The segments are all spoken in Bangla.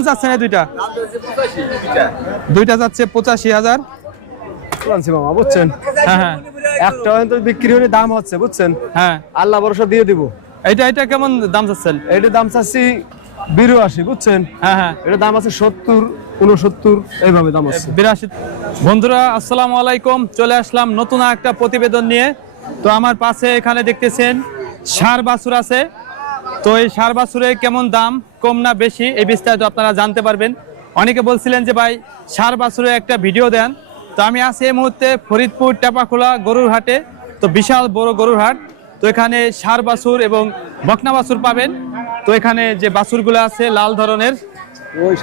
কেমন চাচ্ছেন এই দুইটা? দুইটা যাচ্ছে পঁচাশি হাজার। আনছি মামা বুঝছেন? হ্যাঁ হ্যাঁ। একটা তো বিক্রি হলে দাম হচ্ছে বুঝছেন? হ্যাঁ। আল্লাহ ভরসা দিয়ে দিব। এইটা এটা কেমন দাম চাচ্ছেন? এটার দাম চাচ্ছি বিরাশি বুঝছেন? হ্যাঁ হ্যাঁ। এটার দাম আছে সত্তর উনসত্তর এইভাবে দাম আছে। বিরাশি। বন্ধুরা আসসালামু আলাইকুম। চলে আসলাম নতুন একটা প্রতিবেদন নিয়ে। তো আমার পাশে এখানে দেখতেছেন সার বাছুর আছে। তো এই সার বাছুরের কেমন দাম? কম না বেশি? এই বিস্তারিত আপনারা জানতে পারবেন। অনেকে বলছিলেন যে ভাই সার বাছুরে একটা ভিডিও দেন। তো আমি আছি এই মুহূর্তে ফরিদপুর টেপাখোলা গরুর হাটে তো বিশাল বড় গরুর হাট। তো এখানে সার বাছুর এবং বকনা বাছুর পাবেন। তো এখানে যে বাছুরগুলো আছে লাল ধরনের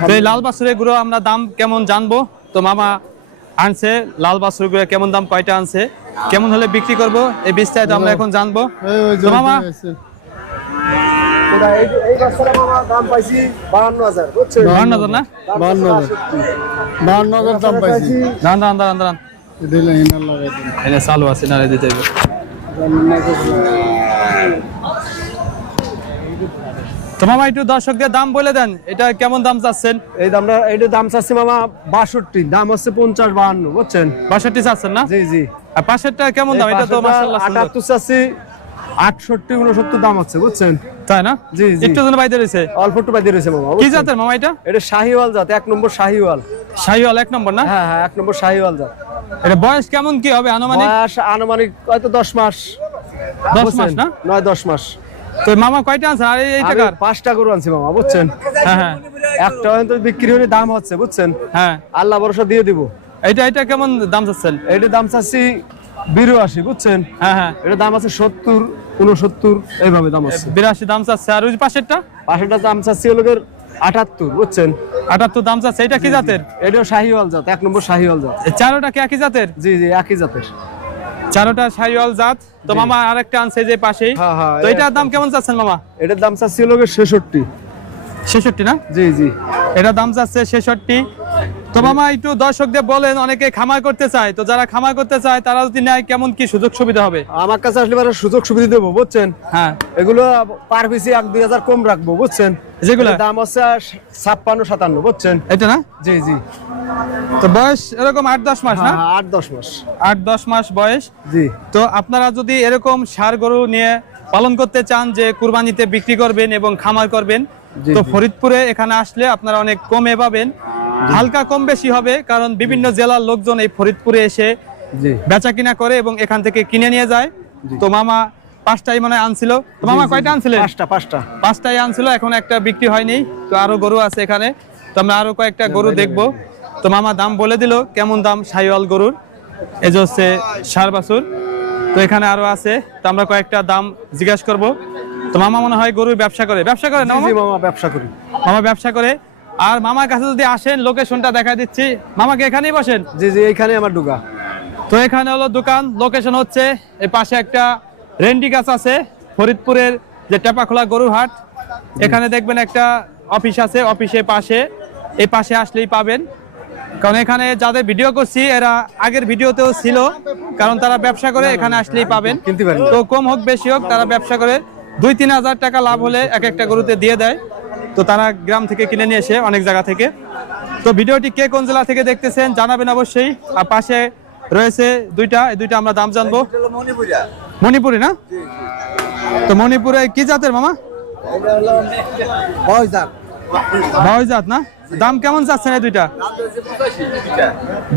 তো এই লাল বাছুরেরগুলো আমরা দাম কেমন জানব? তো মামা আনছে লাল বাছুরগুলো কেমন দাম কয়টা আনছে? কেমন হলে বিক্রি করব? এই বিস্তারিত আমরা এখন জানব। তো মামা এই বাচ্চারা মামা দাম পাইছি বাহান্ন হাজার বুঝছেন? বাহান্ন হাজার না? বাহান্ন হাজার। বাহান্ন হাজার। দাম পাইছি। দান দান দান দান দিলে হিনার লাগাই দিন। এনে চালু আছে না রে দিতে তো মামা একটু দর্শকদের দাম বলে দেন এটা কেমন দাম চাচ্ছেন? এই দামটা এইটার দাম চাচ্ছি মামা বাষট্টি দাম হচ্ছে পঞ্চাশ বাহান্ন বুঝছেন? বাষট্টি চাচ্ছেন না? জি জি। আর পাশেরটা কেমন দাম? এটা তো মাশাআল্লাহ আটাত্তর চাচ্ছি আটষট্টি উনসত্তর দাম হচ্ছে বুঝছেন? তাই না? জি, জি। একটু জন বাইরে রয়েছে। অল্প একটু বাইরে রয়েছে মামা কি জাতের মামা এটা? এটা শাহিওয়াল জাত এক নম্বর শাহিওয়াল। শাহিওয়াল এক নম্বর না? হ্যাঁ হ্যাঁ এক নম্বর শাহিওয়াল জাত। এটা বয়স কেমন কি হবে আনুমানিক? বয়স আনুমানিক হয়তো দশ মাস। দশ মাস না? নয় দশ মাস। তো মামা কয়টা আছে? আর এই- টাকার পাঁচটা গরু আনছি মামা বুঝছেন? হ্যাঁ হ্যাঁ। একটা হয়তো বিক্রি হলে দাম হচ্ছে বুঝছেন? হ্যাঁ। আল্লাহ ভরসা দিয়ে দিব। এইটা এটা কেমন দাম চাচ্ছেন? এটার দাম চাচ্ছি বিরাশি বুঝছেন? হ্যাঁ হ্যাঁ। এটার দাম আছে সত্তর উনসত্তর এইভাবে দাম আছে। বিরাশি দাম চাচ্ছে। আর ওই পাশেরটা? পাশেরটা দাম চাচ্ছি হলো আটাত্তর বুঝছেন? আটাত্তর দাম চাচ্ছে। এটা কি জাতের? এটাও শাহিওয়াল জাত এক নম্বর শাহিওয়াল জাত। চারোটা কি একই জাতের? জি জি একই জাতের। চারোটা শাহিওয়াল জাত। তো মামা আরেকটা আনছে যে পাশেই। হ্যাঁ, হ্যাঁ, তো এটার দাম কেমন চাচ্ছেন মামা? এটার দাম চাচ্ছি হলো ছেষট্টি। ছেষট্টি না? জি জি। এটা দাম চাচ্ছে ছেষট্টি। তো মামা একটু দর্শকদের বলেন অনেকে খামার করতে চায়। তো যারা খামার করতে চায় তারা যদি নেয় কেমন কি সুযোগ সুবিধা হবে? আমার কাছে আসলে এবার সুযোগ সুবিধা দেবো বুঝছেন? হ্যাঁ। এগুলো পার পিসি এক দুই হাজার কম রাখব বুঝছেন? যেগুলা? দাম হচ্ছে ছাপ্পান্ন সাতান্ন বুঝছেন? এটা না? জি জি। তো বয়স এরকম আট দশ মাস না? হ্যাঁ, আট দশ মাস। আট দশ মাস বয়স। জি। তো আপনারা যদি এরকম সার গরু নিয়ে পালন করতে চান যে কুরবানিতে বিক্রি করবেন এবং খামার করবেন তো ফরিদপুরে এখানে আসলে আপনারা অনেক কমে পাবেন। হালকা কম বেশি হবে কারণ বিভিন্ন জেলার লোকজন এই ফরিদপুরে এসে বেচা কিনা করে এবং এখান থেকে কিনে নিয়ে যায়। তো মামা পাঁচটাই মানে আনছিল। তো মামা কয়টা। আনছিলেন? পাঁচটা পাঁচটা। পাঁচটাই আনছিল এখন একটা বিক্রি হয়নি। তো আরও গরু আছে এখানে। তো আমরা আরও কয়েকটা গরু দেখব। তো মামা দাম বলে দিল কেমন দাম সাইওয়াল গরুর? এই যে হচ্ছে সার বাছুর। তো এখানে আরও আছে। তো আমরা কয়েকটা দাম জিজ্ঞাসা করব। তো মামা মনে হয় গরুর ব্যবসা করে। ব্যবসা করে না? মামা ব্যবসা করি। মামা ব্যবসা করে। আর মামার কাছে যদি আসেন লোকেশনটা দেখা দিচ্ছি। মামাকে এখানেই বসেন? জি জি এইখানে আমার ঢুকা তো এখানে হলো দোকান লোকেশন হচ্ছে এই পাশে একটা রেন্ডি গাছ আছে ফরিদপুরের যে টেপাখোলা গরুর হাট। এখানে দেখবেন একটা অফিস আছে অফিসের পাশে। এই পাশে আসলেই পাবেন। কারণ এখানে যাদের ভিডিও করছি এরা আগের ভিডিওতেও ছিল কারণ তারা ব্যবসা করে এখানে আসলেই পাবেন। তো কম হোক বেশি হোক তারা ব্যবসা করে। দুই তিন হাজার টাকা লাভ হলে এক একটা গরুতে দিয়ে দেয়। তো তারা গ্রাম থেকে কিনে নিয়ে এসে অনেক জায়গা থেকে। তো ভিডিওটি কে কোন জেলা থেকে দেখতেছেন জানাবেন অবশ্যই। আর পাশে রয়েছে দুইটা এই দুইটা আমরা দাম জানব। মণিপুরি না? তো মণিপুরে কি জাতের মামা? জাত না? দাম কেমন যাচ্ছে না দুইটা?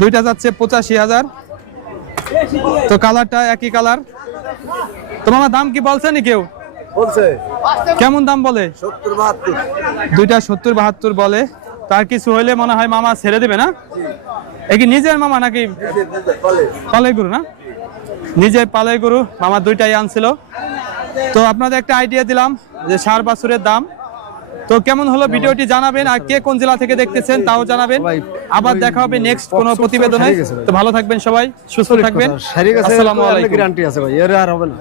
দুইটা যাচ্ছে পঁচাশি হাজার। তো কালারটা একই কালার। তো মামা দাম কি বলছেন কেউ? বলছে? কেমন দাম বলে? সত্তর বাহাত্তর। দুইটা সত্তর বাহাত্তর বলে। তার কিছু হইলে মনে হয় মামা ছেড়ে দেবে না? এ কি নিজের মামা নাকি? পালাই গরু না? নিজের পালাই গরু মামা দুইটাই আনছিল। তো আপনাদের একটা আইডিয়া দিলাম যে সার বাছুরের দাম। তো কেমন হলো ভিডিওটি জানাবেন আর কে কোন জেলা থেকে দেখতেছেন তাও জানাবেন। আবার দেখা হবে নেক্সট কোনো প্রতিবেদনে। তো ভালো থাকবেন সবাই সুস্থ থাকবেন। আসসালামু আলাইকুম। গ্যারান্টি আছে ভাই এর আর হবে না।